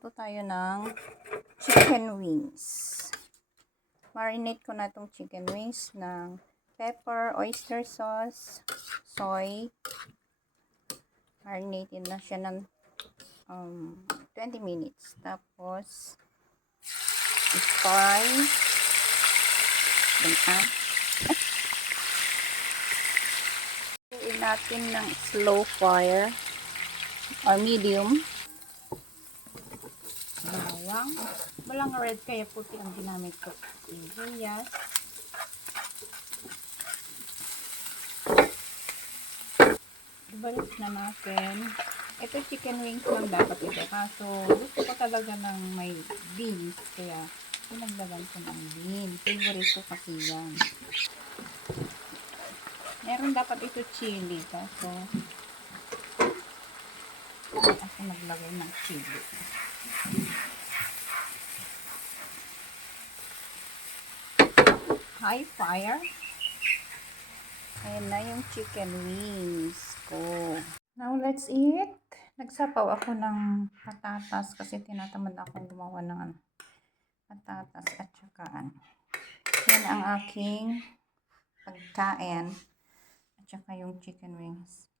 magluto tayo ng chicken wings. Marinate ko na itong chicken wings ng pepper, oyster sauce, soy. Marinated na siya ng 20 minutes. Tapos, i-fry. Iin natin ng slow fire or medium. Bawang. Walang red kaya puti ang ginamit ko. Sibuyas. Ibalik na natin. Ito chicken wings lang dapat ito. Kaso gusto ko talaga ng may beans. Kaya pinagdagan ko ng beans. Favorite ko kasi yan. Meron dapat ito chili. Kaso ako naglagay ng chili. High fire. Ayan na yung chicken wings ko. Now, let's eat. Nagsapaw ako ng patatas kasi tinatamad akong gumawa ng patatas at saka yan ang aking pagkain at saka yung chicken wings.